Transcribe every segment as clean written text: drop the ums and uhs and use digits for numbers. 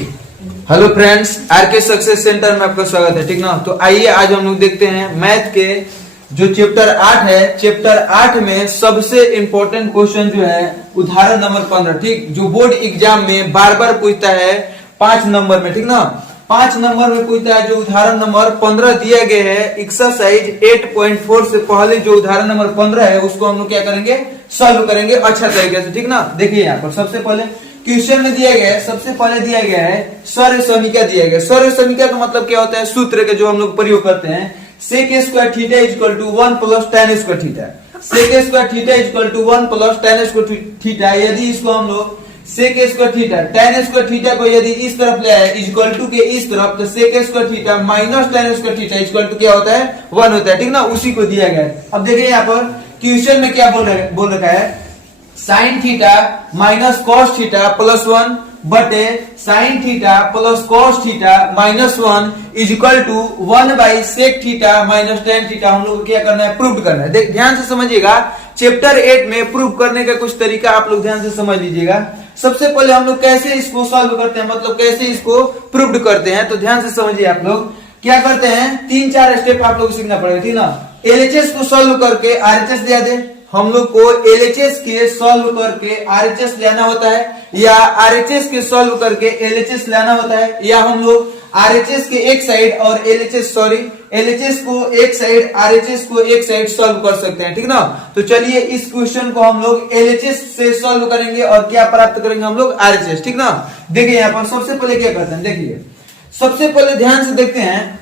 Hello friends, RK success centre में आपका स्वागत है। ठीक ना, तो आइए आज हम लोग देखते हैं मैथ के जो चैप्टर 8 है। चैप्टर 8 में सबसे इंपॉर्टेंट क्वेश्चन जो है उदाहरण नंबर 15। ठीक, जो बोर्ड एग्जाम में बार बार पूछता है 5 नंबर में। ठीक ना, 5 नंबर में पूछता है। जो उदाहरण नंबर 15 दिया गया है एक्सरसाइज 8.4 से पहले जो उदाहरण नंबर 15 है उसको हम लोग क्या करेंगे, सॉल्व करेंगे अच्छा तरीके से। ठीक ना, देखिए यहाँ पर सबसे पहले क्वेश्चन में दिया गया है, सबसे पहले दिया गया है सर्व समीकरण दिया गया है। सर्व समीकरण का मतलब क्या होता है, सूत्र के जो हम लोग प्रयोग करते हैं। sec square theta equal to 1 plus tan square theta. sec square theta equal to 1 plus tan square theta. यदि इसको हम लोग sec square theta tan square theta को यदि इस तरफ ले आए इक्वल टू के इस तरफ, तो sec square theta minus tan square theta equal to क्या होता है, 1 होता है। ठीक ना, उसी को दिया गया है। अब देखिए यहाँ पर क्वेश्चन में क्या बोल रखा है, sine theta minus cos theta plus 1 बटे sine theta plus cos theta minus 1 is equal to 1 by sec theta minus tan theta. हम लोग को क्या करना है, प्रूव करना है। ध्यान से समझिएगा, चैप्टर 8 में प्रूव करने का कुछ तरीका आप लोग ध्यान से समझ लीजिएगा। सबसे पहले हम लोग कैसे इसको सॉल्व करते हैं, मतलब कैसे इसको प्रूव करते हैं, तो ध्यान से समझिए। आप लोग क्या करते हैं, 3-4 स्टेप आप लोग सीखना पड़ेगा। ठीक ना, एलएचएस को सॉल्व करके आरएचएस दिया दे। हम लोग को एलएचएस के सॉल्व करके आरएचएस लेना होता है, या आरएचएस के सॉल्व करके एलएचएस लेना होता है, या हम लोग आरएचएस के एक साइड और एलएचएस को एक साइड आरएचएस को एक साइड सॉल्व कर सकते हैं। ठीक ना, तो चलिए इस क्वेश्चन को हम लोग एलएचएस से सॉल्व करेंगे और क्या प्राप्त करेंगे हम लोग, आरएचएस। ठीक ना, देखिए यहाँ पर सबसे पहले क्या करते हैं, देखिए सबसे पहले ध्यान से देखते हैं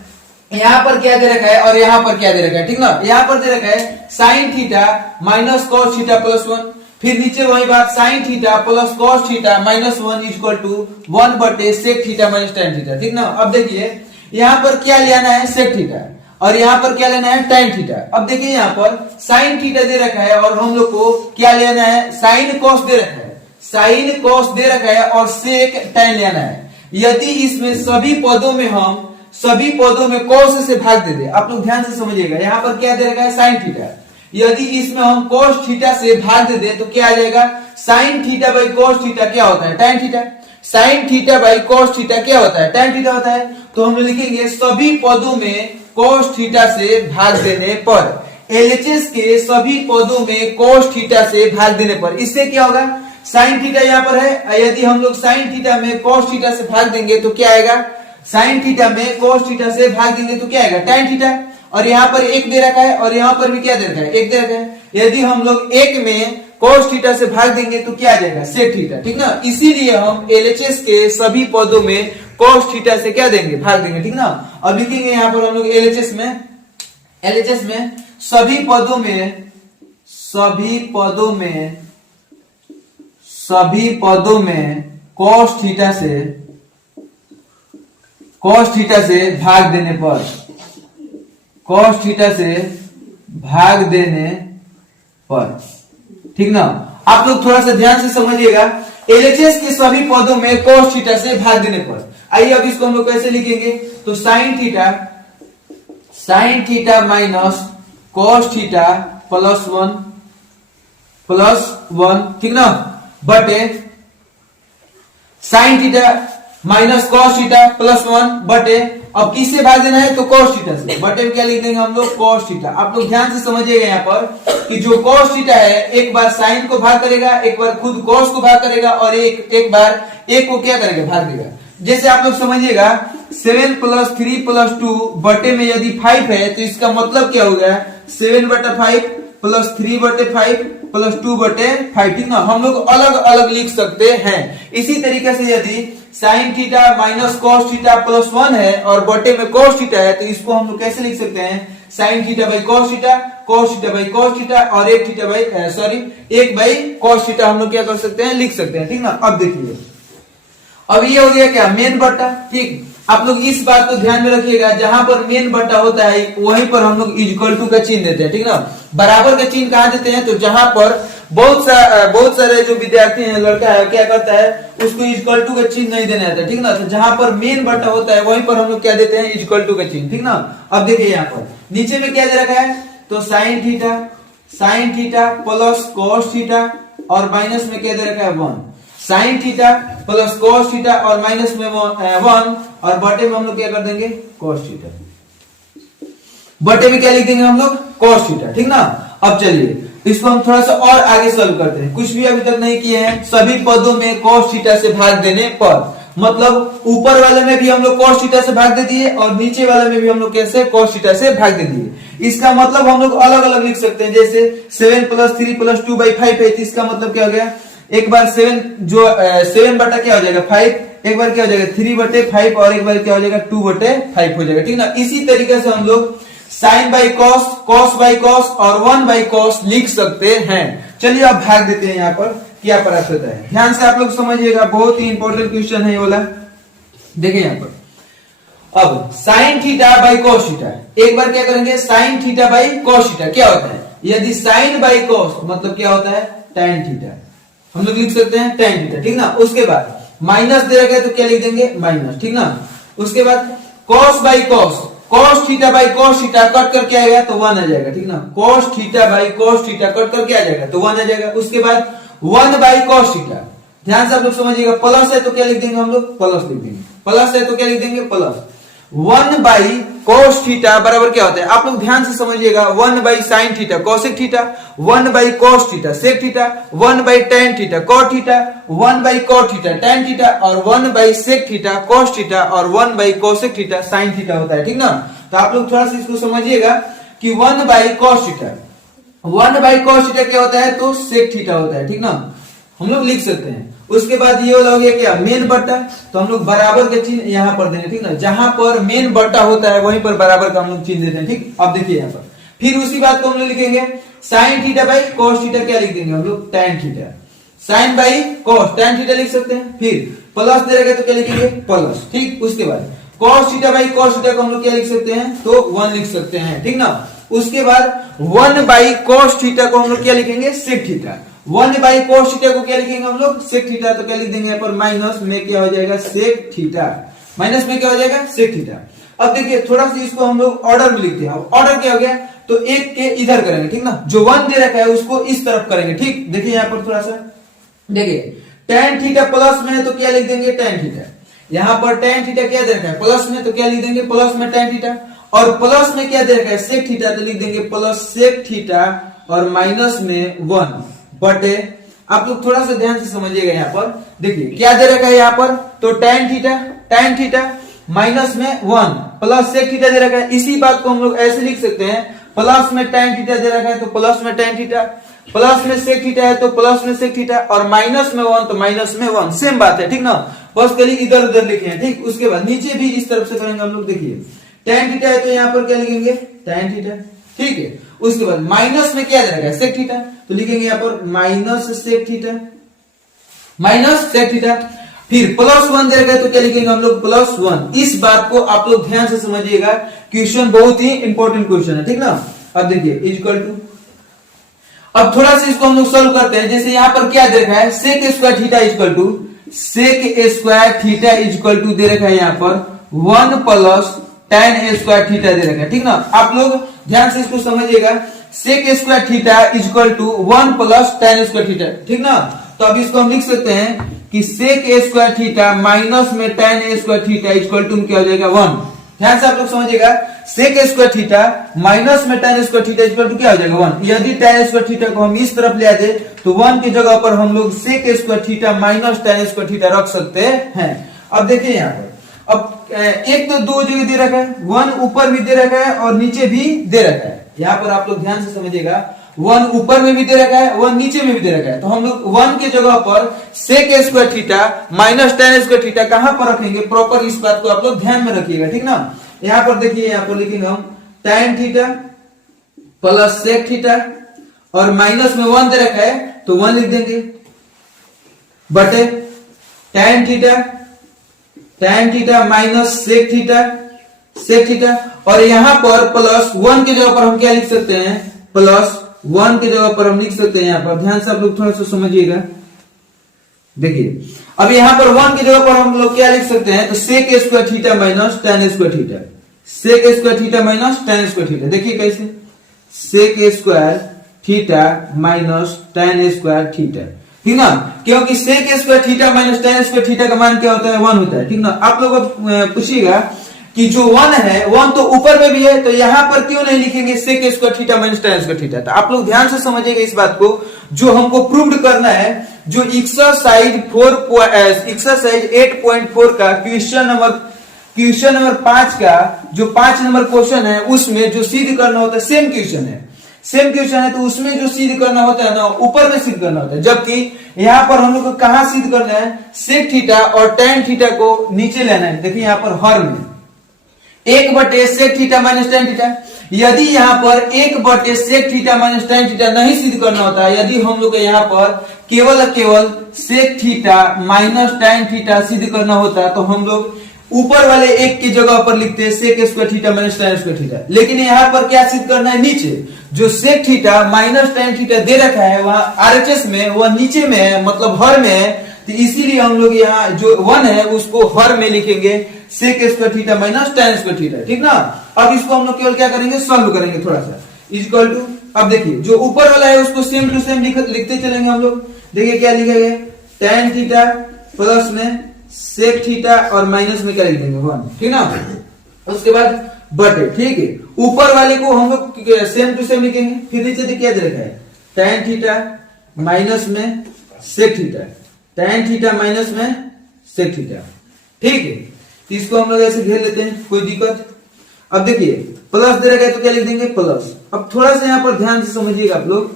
यहाँ पर क्या दे रखा है और यहाँ पर क्या दे रखा है। ठीक ना, यहाँ पर दे रखा है sine theta minus cos theta plus 1, फिर नीचे वही बात sine theta plus cos theta minus 1 equal to 1 बटे sec theta minus tan theta. ठीक ना, अब देखिए यहाँ पर क्या लेना है, सेक थीटा, और यहाँ पर क्या लेना है, टेन थीटा। अब देखिए यहाँ पर साइन थीटा दे रखा है और हम लोग को क्या लेना है, साइन कॉस दे रखा है, साइन कॉस दे रखा है और सेक टेन लेना है। यदि इसमें सभी पदों में कॉस से भाग दे दे, आप लोग ध्यान से समझिएगा। यहाँ पर क्या दे रखा है, साइन थीटा। यदि इसमें हम कॉस थीटा से भाग दे दे तो क्या आ जाएगा, sign theta by cos theta क्या होता है, tan theta. Sine theta by cos theta क्या होता है, tan थीटा होता है। तो हम लिखेंगे सभी पदों में कॉस थीटा से भाग देने पर, एलएचएस के सभी पदों में कॉस थीटा से भाग देने पर, इससे क्या होगा, साइन थीटा यहाँ पर है, यदि हम लोग साइन थीटा में कॉस थीटा से भाग देंगे तो क्या आएगा, साइन थीटा में कॉस थीटा से भाग देंगे तो क्या आएगा, tan थीटा। और यहाँ पर एक दे रखा है और यहाँ पर भी क्या दे रखा है, एक दे रखा है। यदि हम लोग एक में कॉस थीटा से भाग देंगे तो क्या आ जाएगा, सेक थीटा। ठीक ना, इसीलिए हम एलएचएस के सभी पदों में कॉस थीटा से क्या देंगे, भाग देंगे। ठीक ना, अब लिखेंगे यहाँ पर हम लोग एलएचएस में सभी पदों में कॉस थीटा से भाग देने पर, कॉस थीटा से भाग देने पर। ठीक ना, आप लोग थोड़ा सा ध्यान से समझिएगा, एलएचएस के सभी पदों में कॉस थीटा से भाग देने पर। आइए अब इसको हम लोग कैसे लिखेंगे, तो sign theta minus cos theta plus 1, ठीक ना, बटे sine theta minus cos theta plus 1 बटे, अब किससे भाग देना है, तो कॉस थीटा से, बटे में क्या लिख देंगे हम लोग, कॉस थीटा। आप लोग ध्यान से समझिएगा यहाँ पर कि जो कॉस थीटा है एक बार साइन को भाग करेगा, एक बार खुद कॉस को भाग करेगा, और एक बार एक को क्या करेगा, भाग देगा। जैसे आप लोग समझिएगा 7 प्लस 3 प्लस 2 बटे में यदि 5 है तो इसका मतलब क्या हो गया, 7 बटे 5 प्लस 3 बटे 5 प्लस 2 बटे 5। ठीक ना, हम लोग अलग अलग लिख सकते हैं। इसी तरीके से यदि sign theta minus cos theta plus 1 है और बटे में कॉस थीटा है तो इसको हम लोग कैसे लिख सकते हैं, sign theta by cos theta, cos theta by cos theta, और एक बाई कॉस थीटा हम लोग क्या कर सकते हैं, लिख सकते हैं। ठीक ना, अब देखिए अब ये हो गया क्या, मेन बट्टा। ठीक, आप लोग इस बात को ध्यान में रखिएगा, जहां पर मेन बट्टा होता है वहीं पर हम लोग इक्वल टू का चिन्ह देते हैं। ठीक ना, बराबर का चिन्ह कहां देते हैं, तो जहां पर बहुत सारे जो विद्यार्थी हैं, लड़का है क्या करता है, उसको इक्वल टू का चिन्ह नहीं देना आता है। ठीक ना, तो जहां पर मेन बट्टा होता है वहीं पर हम लोग क्या देते हैं, इक्वल टू का चिन्ह। ठीक ना, अब देखिए यहाँ पर नीचे में क्या दे रखा है, तो sign theta plus cos theta और माइनस में क्या दे रखा है, 1। Sign theta plus cos theta और माइनस में 1 और बटे में हम लोग क्या कर देंगे कॉस थीटा, बटे में क्या लिख देंगे हम लोग कॉस थीटा, ठीक ना। अब चलिए इसको हम थोड़ा सा और आगे सॉल्व करते हैं, कुछ भी अभी तक नहीं किए हैं, सभी पदों में कॉस थीटा से भाग देने पर, मतलब ऊपर वाले में भी हम लोग cos थीटा से भाग दे दिए और नीचे वाले में भी हम लोग कैसे cos थीटा से भाग दे दिए। इसका मतलब हम लोग अलग अलग लिख सकते हैं, जैसे 7 प्लस 3 प्लस 2/5 है, तो इसका मतलब क्या हो गया, एक बार 7 जो 7 बटा क्या हो जाएगा 5, एक बार क्या हो जाएगा 3/5 और एक बार क्या हो जाएगा 2/5 हो जाएगा, ठीक ना। इसी तरीके से हम लोग sine by cos, cos by cos और 1 बाई कॉस लिख सकते हैं। चलिए अब भाग देते हैं, यहाँ पर क्या प्राप्त होता है, ध्यान से आप लोग समझिएगा, बहुत ही इंपॉर्टेंट क्वेश्चन है ये वाला। देखिए यहाँ पर अब sign theta by cos theta, एक बार क्या करेंगे sign theta by cos theta क्या होता है, यदि साइन बाई कॉस मतलब क्या होता है tan थीटा, हम लोग लिख सकते हैं tan थीटा, ठीक ना। उसके बाद माइनस दे रखा है तो क्या लिख देंगे माइनस, ठीक ना। उसके बाद cos by cos, cos theta by cos theta cut करके आएगा तो 1 आ जाएगा, ठीक ना। Cos theta by cos theta cut करके आ जाएगा तो 1 आ जाएगा। उसके बाद 1 बाई कॉस थीटा, ध्यान से आप लोग समझिएगा, प्लस है तो क्या लिख देंगे हम लोग प्लस लिख देंगे, प्लस है तो क्या लिख देंगे प्लस। 1 बाई कॉस थीटा बराबर क्या होता है, आप लोग ध्यान से समझिएगा, 1 by sine theta cosec theta, 1 by cos theta sec theta, 1 by tan theta cot theta, 1 by cot theta tan theta और 1 by sec theta cos theta और 1 by cosec theta sine theta होता है, ठीक ना। तो आप लोग थोड़ा सा इसको समझिएगा कि 1 by cos theta, 1 by cos theta क्या होता है तो सेक थीटा होता है, ठीक ना, हम लोग लिख सकते हैं। उसके बाद ये वाला हो गया क्या मेन बट्टा, तो हम लोग बराबर के चिन्ह यहाँ पर देंगे, ठीक ना, जहां पर मेन बट्टा होता है वहीं पर बराबर का हम लोग चिन्ह देते हैं, ठीक। अब देखिए यहाँ पर फिर उसी बात को हम लोग लिखेंगे sine theta by cos theta क्या लिख देंगे हम लोग tan theta, sine by cos tan theta लिख सकते हैं, फिर प्लस दे रखा तो क्या लिखेंगे प्लस, ठीक। उसके बाद cos theta by cos theta को हम लोग क्या लिख सकते हैं तो 1 लिख सकते हैं, ठीक ना। उसके बाद 1 बाई कॉस थीटा को हम लोग क्या लिखेंगे sec theta, 1 by cos theta को क्या लिखेंगे हम लोग सेक थीटा, तो क्या लिख देंगे यहाँ पर माइनस में क्या हो जाएगा सेक थीटा, माइनस में क्या हो जाएगा सेक थीटा। अब देखिए थोड़ा सा इसको हम लोग ऑर्डर में लिखते हैं, अब ऑर्डर क्या हो गया तो एक के इधर करेंगे, ठीक ना, जो 1 दे रखा है उसको इस तरफ करेंगे, ठीक। देखिए यहाँ पर थोड़ा सा देखिए tan थीटा प्लस में है तो क्या लिख देंगे tan थीटा, यहाँ पर tan थीटा क्या दे रखा है प्लस में तो क्या लिख देंगे प्लस में tan थीटा, और प्लस में क्या दे रखा है सेक थीटा तो लिख देंगे प्लस सेक थीटा और माइनस में 1 बटे, आप लोग थोड़ा सा ध्यान से समझिएगा, यहाँ पर देखिए क्या दे रखा है यहाँ पर तो tan थीटा माइनस में 1 प्लस सेक थीटा दे रखा है। इसी बात को हम लोग ऐसे लिख सकते हैं, प्लस में tan थीटा दे रखा है तो प्लस में tan थीटा, प्लस में सेक थीटा है तो प्लस में सेक थीटा और माइनस में 1 तो माइनस में 1, सेम बात है, ठीक ना। बस कल इधर उधर लिखे हैं, ठीक। उसके बाद नीचे भी इस तरफ से करेंगे हम लोग, देखिए tan थीटा है तो यहाँ पर क्या लिखेंगे tan थीटा, ठीक है। उसके बाद माइनस में क्या दे रखा है सेक थीटा तो लिखेंगे यहाँ पर minus sec theta, minus sec theta, फिर प्लस 1 दे रखा है तो क्या लिखेंगे हम लोग प्लस 1। इस बात को आप लोग ध्यान से समझिएगा, क्वेश्चन बहुत ही इंपॉर्टेंट क्वेश्चन है, ठीक ना। अब देखिए इक्वल टू, अब थोड़ा सा इसको हम लोग सोल्व करते हैं, जैसे यहाँ पर क्या दे रखा है sec square theta equal to sec square theta equal to दे रखा है यहाँ पर 1 प्लस tan स्क्वायर थीटा दे रखा है, ठीक ना। आप लोग ध्यान से इसको समझिएगा, sec square theta equal to 1 plus tan square theta, ठीक ना। तो अब इसको हम लिख सकते हैं कि सेक स्क्वायर थीटा माइनस में tan square theta equal to क्या हो जाएगा 1। ध्यान से आप लोग समझिएगा, सेक स्क्वायर थीटा माइनस में tan square theta equal to क्या हो जाएगा 1। यदि tan स्क्वायर थीटा को हम इस तरफ ले आते तो 1 की जगह पर हम लोग sec square theta minus tan square theta रख सकते हैं। अब देखिए यहाँ पर, अब एक तो 2 जगह दे रखा है, 1 ऊपर भी दे रखा है और नीचे भी दे रखा है। यहाँ पर आप लोग ध्यान से समझिएगा, 1 ऊपर में भी दे रखा है, 1 नीचे में भी दे रखा है, तो हम लोग 1 की जगह पर sec square theta minus tan square theta कहां पर रखेंगे, प्रॉपर इस बात को आप लोग ध्यान में रखिएगा, ठीक ना। यहाँ पर देखिए, यहाँ पर लिखेंगे हम tan theta plus sec theta और माइनस में 1 दे रखा है तो 1 लिख देंगे बटे tan theta minus sec theta और यहां पर प्लस 1 की जगह पर हम क्या लिख सकते हैं प्लस 1 की जगह पर हम लिख सकते हैं, यहाँ पर ध्यान से आप लोग थोड़ा सा समझिएगा। देखिए अब यहाँ पर 1 की जगह पर हम लोग क्या लिख सकते हैं तो sec square theta minus tan square theta, sec square theta minus tan square theta. देखिए कैसे, sec square theta minus tan square theta. ठीक ना, क्योंकि sec square theta minus tan square theta का मान क्या होता है 1 होता है। ठीक ना, आप लोग पूछिएगा कि जो 1 है 1 तो ऊपर में भी है, तो यहाँ पर क्यों नहीं लिखेंगे sec square theta minus tan square theta. तो आप लोग ध्यान से समझिएगा इस बात को, जो हमको प्रूव करना है, जो एक्सरसाइज 8.4 का क्वेश्चन नंबर 5 का जो 5 नंबर क्वेश्चन है, उसमें जो सिद्ध करना होता है सेम क्वेश्चन है, तो उसमें जो सिद्ध करना होता है ना ऊपर में सिद्ध करना होता है, जबकि यहाँ पर हम लोग को कहाँ सिद्ध करना है, सेक थीटा और tan थीटा को नीचे लेना है। देखिए यहाँ पर हर में 1 sec theta minus tan theta, यदि यहाँ पर 1 sec theta minus tan theta नहीं सिद्ध करना होता है, यदि हम लोग यहाँ पर केवल sec theta minus tan theta सिद्ध करना होता है, तो हम लोग ऊपर वाले एक की जगह पर लिखते हैं sec square theta minus tan square theta. लेकिन यहाँ पर क्या सिद्ध करना है, नीचे जो sec theta minus tan theta दे रखा है वहां आरएचएस में, वह नीचे में है, मतलब हर में है, तो इसीलिए हम लोग यहाँ जो 1 है उसको हर में लिखेंगे sec square theta minus tan square theta. ठीक ना, अब इसको हम लोग केवल क्या करेंगे, सॉल्व करेंगे थोड़ा सा, इक्वल टू, अब देखिए जो ऊपर वाला है उसको सेम टू सेम लिखते चलेंगे हम लोग। देखिए क्या लिखा गया, tan थीटा प्लस में सेक थीटा और माइनस में क्या लिख देंगे 1। ठीक ना, उसके बाद बटे, ठीक है, ऊपर वाले को हम लोग सेम टू सेम लिखेंगे, फिर नीचे देखिए क्या दे रखा है, tan थीटा माइनस में sec theta, tan theta minus में सेक थीटा। ठीक है, इसको हम लोग ऐसे घेर लेते हैं, कोई दिक्कत। अब देखिए प्लस दे रखा है तो क्या लिख देंगे प्लस। अब थोड़ा सा यहाँ पर ध्यान से समझिएगा आप लोग,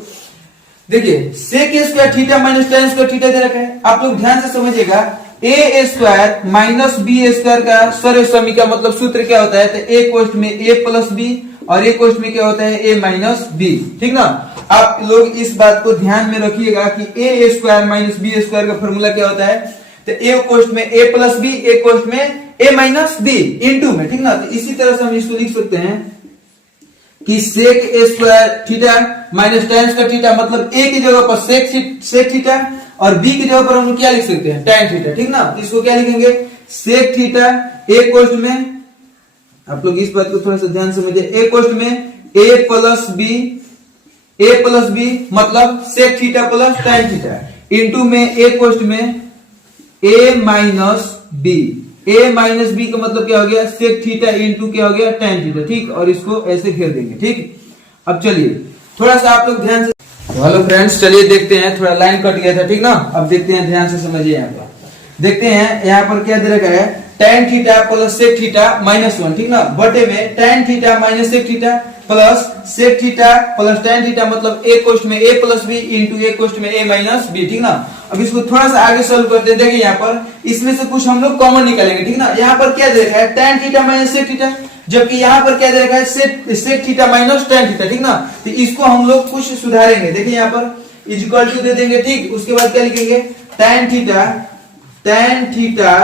देखिए sec square theta minus tan square theta दे रखा है, आप लोग ध्यान से समझिएगा, A square minus B square का सर्व समी का मतलब सूत्र क्या होता है, तो ए कोष्ठ में ए प्लस बी और ए कोष्ठ में क्या होता है ए माइनस बी। ठीक ना, आप लोग इस बात को ध्यान में रखिएगा कि ए स्क्वायर माइनस बी स्क्वायर का फॉर्मूला क्या होता है, तो ए कोष्ठ में ए प्लस बी, ए कोष्ठ में ए माइनस बी इनटू में। ठीक ना, तो इसी तरह से हम इसको लिख सकते हैं कि sec square theta minus tan square theta, मतलब ए की जगह पर सेक थीटा और बी की जगह पर हम लोग क्या लिख सकते हैं tan थीटा। ठीक ना, तो इसको क्या लिखेंगे, सेक थीटा ए कोष्ठ में, आप लोग इस बात को थोड़ा सा ध्यान समझिए, ए कोष्ठ में ए प्लस बी मतलब sec theta plus tan theta into में ए कोष्ठ में A minus B, A minus B का मतलब क्या हो गया सेक थीटा इंटू क्या हो गया tan थीटा। ठीक, और इसको ऐसे घेर देंगे। ठीक, अब चलिए थोड़ा सा आप लोग ध्यान से, हेलो फ्रेंड्स, चलिए देखते हैं, थोड़ा लाइन कट गया था। ठीक ना, अब देखते हैं, ध्यान से समझिए, यहाँ पर देखते हैं, यहाँ पर क्या दे रखा है, tan theta plus sec theta minus 1। ठीक ना, बटे में tan theta minus sec theta plus sec theta plus tan theta, मतलब ए कोष्ठ में A plus B into A कोष्ठ में ए माइनस बी। ठीक ना, अब इसको थोड़ा सा आगे सॉल्व करते हैं। देखिए यहाँ पर इसमें से कुछ हम लोग कॉमन निकालेंगे। ठीक ना, यहाँ पर क्या दे रखा है tan theta minus sec theta, जबकि यहाँ पर क्या दे रखा है sec theta minus tan theta. ठीक ना, तो इसको हम लोग कुछ सुधारेंगे। देखिए यहाँ पर इक्वल टू दे देंगे। ठीक, उसके बाद क्या लिखेंगे, tan theta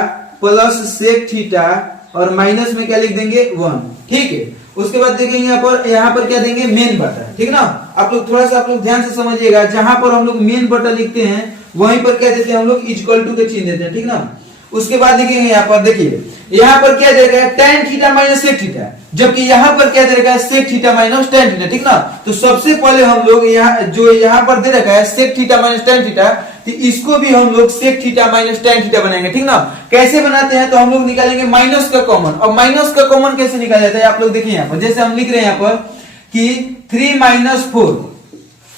plus sec theta और माइनस में क्या लिख देंगे 1। ठीक है, उसके बाद देखेंगे यहाँ पर क्या देंगे मेन बटा। ठीक ना, आप लोग थोड़ा सा आप लोग ध्यान से समझिएगा, जहां पर हम लोग मेन बटा लिखते हैं वहीं पर क्या देते हैं हम लोग इक्वल टू के चिन्ह देते हैं। ठीक ना, उसके बाद देखेंगे यहाँ पर, देखिए यहाँ पर क्या दे रखा है tan theta minus sec theta, जबकि यहाँ पर क्या दे रखा है sec theta minus tan theta. ठीक ना, तो सबसे पहले हम लोग यहाँ पर दे रखा है sec theta minus tan theta, तो इसको भी हम लोग sec theta minus tan theta बनाएंगे। ठीक ना, कैसे बनाते हैं, तो हम लोग निकालेंगे माइनस का कॉमन। और माइनस का कॉमन कैसे निकाला जाता है, आप लोग देखिए यहाँ पर, जैसे हम लिख रहे हैं यहाँ पर कि 3 - 4।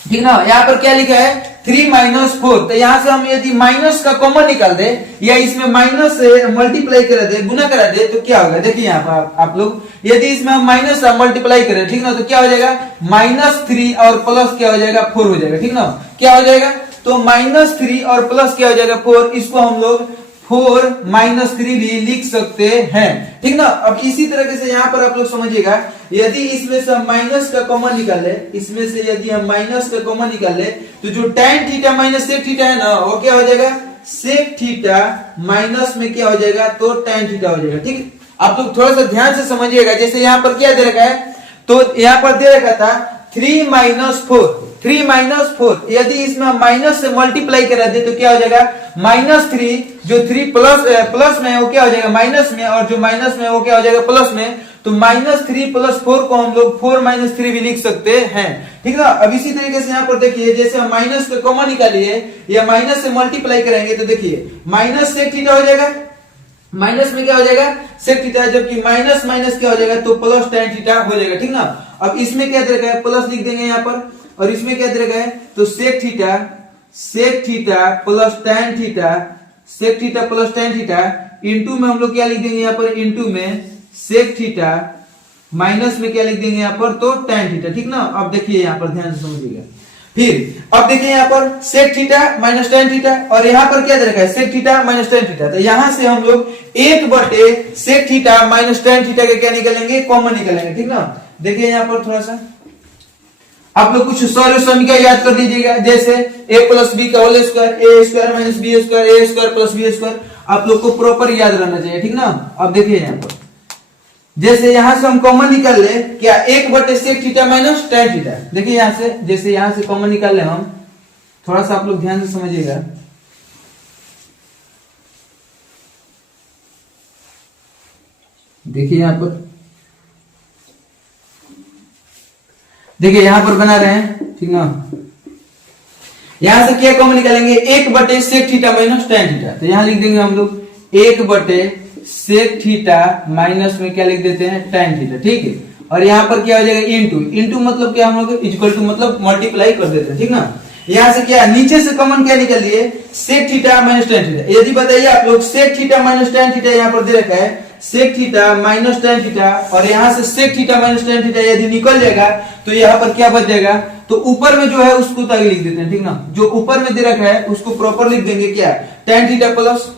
ठीक ना, यहाँ पर क्या लिखा है 3 - 4, तो यहाँ से हम यदि माइनस का कॉमन निकाल दे या इसमें माइनस से मल्टीप्लाई करा दे, गुना करा दे, तो क्या होगा, देखिए यहाँ पर आप लोग, यदि इसमें हम माइनस से मल्टीप्लाई करें, ठीक ना, तो क्या हो जाएगा -3 और प्लस क्या हो जाएगा 4 हो जाएगा। ठीक ना, क्या हो जाएगा, तो -3 और प्लस क्या हो जाएगा 4, इसको हम लोग 4 - 3 भी लिख सकते हैं। ठीक ना, अब इसी तरीके से यहाँ पर आप लोग समझिएगा, यदि इसमें से हम माइनस का कॉमन निकाल ले, इसमें से यदि हम माइनस का कॉमन निकाल ले, तो जो tan theta minus sec theta है ना, वो क्या हो जाएगा सेक थीटा माइनस में क्या हो जाएगा, तो tan थीटा हो जाएगा। ठीक, आप लोग थोड़ा सा ध्यान से समझिएगा, जैसे यहाँ पर क्या दे रखा है, तो यहाँ पर दे रखा था 3 - 4 यदि इसमें हम माइनस से मल्टीप्लाई करा दे तो क्या हो जाएगा -3, जो 3 प्लस में है वो क्या हो जाएगा माइनस में, और जो माइनस में है वो क्या हो जाएगा प्लस में। तो -3 + 4 को हम लोग 4 - 3 भी लिख सकते हैं, ठीक है। अब इसी तरीके से यहाँ पर देखिए, जैसे हम माइनस को कॉमन निकालिए या माइनस से मल्टीप्लाई करेंगे तो देखिए माइनस सेक थीटा हो जाएगा, माइनस में क्या हो जाएगा सेक थीटा, जबकि माइनस माइनस क्या हो जाएगा तो प्लस tan थीटा हो जाएगा, ठीक ना। अब इसमें क्या दे रखा है प्लस लिख देंगे यहाँ पर, और इसमें क्या दे रखा है तो sec theta plus tan theta, sec theta plus tan theta into में हम लोग क्या लिख देंगे यहाँ पर, इंटू में सेक थीटा, माइनस में क्या लिख देंगे यहाँ पर तो tan थीटा, ठीक ना। अब देखिए यहाँ पर ध्यान से समझिएगा, फिर अब देखिए यहाँ पर sec theta minus tan theta, और यहाँ पर क्या दे रखा है sec theta minus tan theta. तो यहां से हम लोग 1 sec theta minus tan theta के क्या निकलेंगे कॉमन निकलेंगे, ठीक ना। देखिए यहाँ पर थोड़ा सा आप लोग कुछ समीकरण याद कर दीजिएगा, जैसे a + b का whole square, a² - b² a² + b², आप लोग को प्रॉपर याद रहना चाहिए, ठीक ना। अब देखिए यहाँ पर जैसे यहां से हम कॉमन निकाल ले क्या 1 sec theta minus tan theta, देखिए यहां से जैसे यहां से कॉमन निकाल ले हम, थोड़ा सा आप लोग ध्यान से समझिएगा। देखिए यहां पर, देखिए यहां पर बना रहे हैं, ठीक ना। यहां से क्या कॉमन निकालेंगे 1 sec theta minus tan theta, तो यहां लिख देंगे हम लोग 1 सेक थीटा माइनस में क्या लिख देते हैं tan थीटा, ठीक है। और यहाँ पर क्या हो जाएगा इंटू मतलब क्या हम लोग इक्वल टू मतलब मल्टीप्लाई कर देते हैं, ठीक ना। यहाँ से क्या नीचे से कॉमन क्या निकल लिए sec theta minus tan theta. यदि बताइए आप लोग sec theta minus tan theta यहाँ पर दे रखा है sec theta minus tan theta, और यहाँ से sec theta minus tan theta यदि निकल जाएगा तो यहाँ पर क्या बच जाएगा, तो ऊपर में जो है उसको तो आगे लिख देते हैं, ठीक ना। जो ऊपर में दे रखा है उसको प्रॉपर लिख देंगे क्या tan theta plus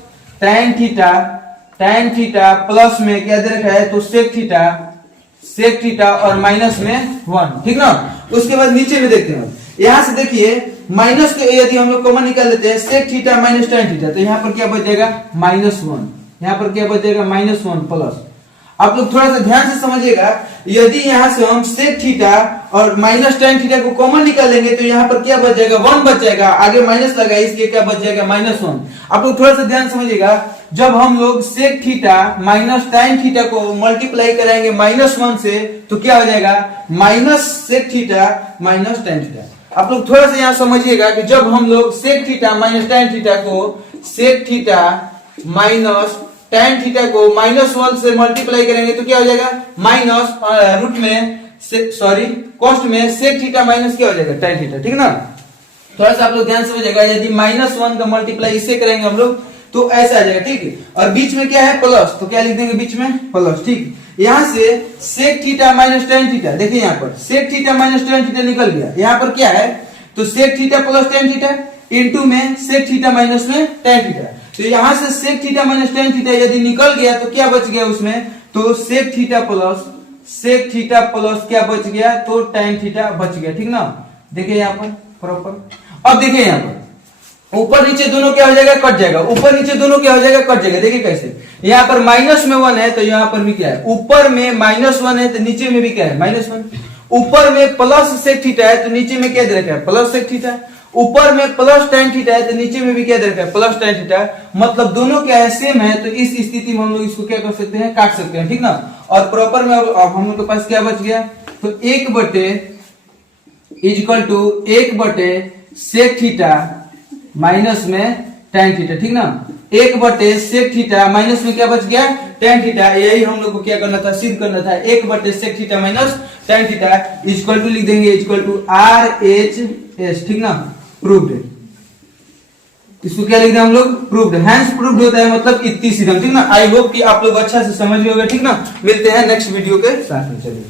tan theta plus में क्या दे रखा है तो सेक थीटा और माइनस में 1, ठीक ना। उसके बाद नीचे में देखते हैं, यहां से देखिए माइनस के यदि हम लोग कॉमन निकाल लेते हैं sec theta minus tan theta, तो यहाँ पर क्या बच जाएगा -1, यहाँ पर क्या बच जाएगा -1 प्लस। आप लोग थोड़ा सा ध्यान से समझिएगा, यदि यहाँ से हम सेक थीटा और माइनस tan थीटा को कॉमन निकालेंगे तो यहाँ पर क्या बच जाएगा 1 बच जाएगा, आगे माइनस लगा इसलिए क्या बच जाएगा -1। आप लोग थोड़ा सा ध्यान समझिएगा, जब हम लोग sec theta minus tan theta को मल्टीप्लाई कराएंगे -1 से तो क्या हो जाएगा minus sec theta minus tan theta. आप लोग थोड़ा सा यहाँ समझिएगा कि जब हम लोग sec theta minus tan theta को sec theta minus tan theta को -1 से मल्टीप्लाई करेंगे तो क्या हो जाएगा माइनस रूट में कॉस्ट में सेक थीटा माइनस क्या हो जाएगा tan थीटा, ठीक ना। थोड़ा सा आप लोग ध्यान समझिएगा, यदि -1 का मल्टीप्लाई इससे करेंगे हम लोग तो ऐसा आ जाएगा, ठीक है। और बीच में क्या है प्लस, तो क्या लिख देंगे बीच में प्लस, ठीक। यहां से sec theta minus tan theta, देखिए यहाँ पर sec theta minus tan theta निकल गया, यहाँ पर क्या है तो sec theta plus tan theta into में सेक थीटा माइनस में tan थीटा। तो यहां से sec theta minus tan theta यदि निकल गया तो क्या बच गया उसमें तो सेक थीटा प्लस क्या बच गया तो tan थीटा बच गया, ठीक ना। देखिए यहाँ पर प्रॉपर, अब देखिए यहाँ पर ऊपर नीचे दोनों क्या हो जाएगा कट जाएगा, ऊपर नीचे दोनों क्या हो जाएगा कट जाएगा। देखिए कैसे, यहाँ पर -1 है तो यहाँ पर भी क्या है ऊपर में -1 है तो नीचे में भी क्या है -1, ऊपर में प्लस सेक थीटा है तो नीचे में क्या दे रखा है प्लस सेक थीटा, ऊपर में प्लस tan थीटा है तो नीचे में भी क्या दे रखा है प्लस tan थीटा, मतलब दोनों क्या है सेम है। तो इस स्थिति में हम लोग इसको क्या कर सकते हैं काट सकते हैं, ठीक ना। और प्रॉपर में अब हम लोग के पास क्या बच गया तो 1 सेक थीटा माइनस में tan थीटा, ठीक ना। 1 सेक थीटा माइनस में क्या बच गया tan थीटा, यही हम लोग को क्या करना था सिद्ध करना था। 1 sec theta minus tan theta equal to लिख देंगे इक्वल टू RHS, ठीक ना, प्रूव्ड। इसको क्या लिख दें हम लोग प्रूव्ड, हैंस प्रूव्ड होता है मतलब इतनी सीधा, ठीक ना। आई होप कि आप लोग अच्छा से समझ गए होंगे, ठीक ना। मिलते हैं नेक्स्ट वीडियो के साथ में, चलिए।